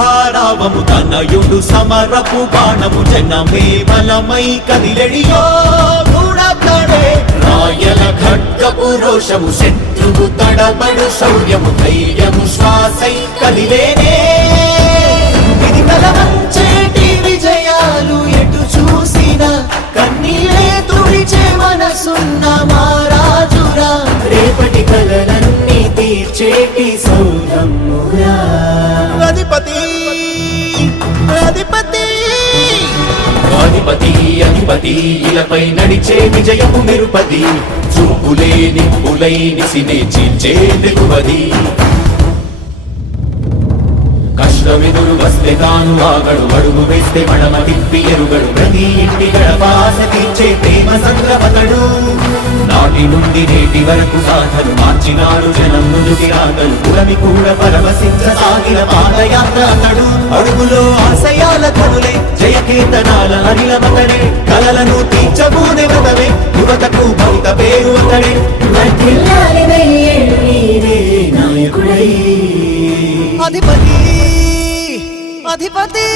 శంఖారావము తనయుడు సమరపు బాణము జనమే బలమై కదిలెడియో గూఢాడే రాయల ఖడ్గపు రోషము శత్రువు తడబడు శౌర్యము ధైర్యము శ్వాసై కదిలేనే ఇది కలవంచేటి విజయాలు ఎటు చూసిన కన్నీలే తుడిచే మనసున్న మారాజురా రేపటి కలలన్నీ తీర్చేటి సౌరమ్మురా అధిపతి అధిపతి అధిపతి అధిపతి ఇలపై నడిచే విజయము నిరుపది చూపులే నిప్పులై నిసినే చీల్చే తెగువది కష్టమెదురు వస్తే తాను ఆగడు అడుగు వేస్తే మడమ తిప్పి ఎరుగడు ప్రతి ఇంటి గడపాస తీర్చే ప్రేమ సంద్రమతడు నాటి నుండి నేటి వరకు సాధలు మార్చినాడు జనం ముందుకి రాగలు పురమి కూడా పరవశించసాగిన పాదయాత్ర అతడు అడుగులో ఆశయాల కనులే జయకేతనాల అనిలమతడే కలలను తీర్చబూనే వ్రతమే యువతకు భవిత పేరు అతడే నాయకుడై అధిపతి అధిపతి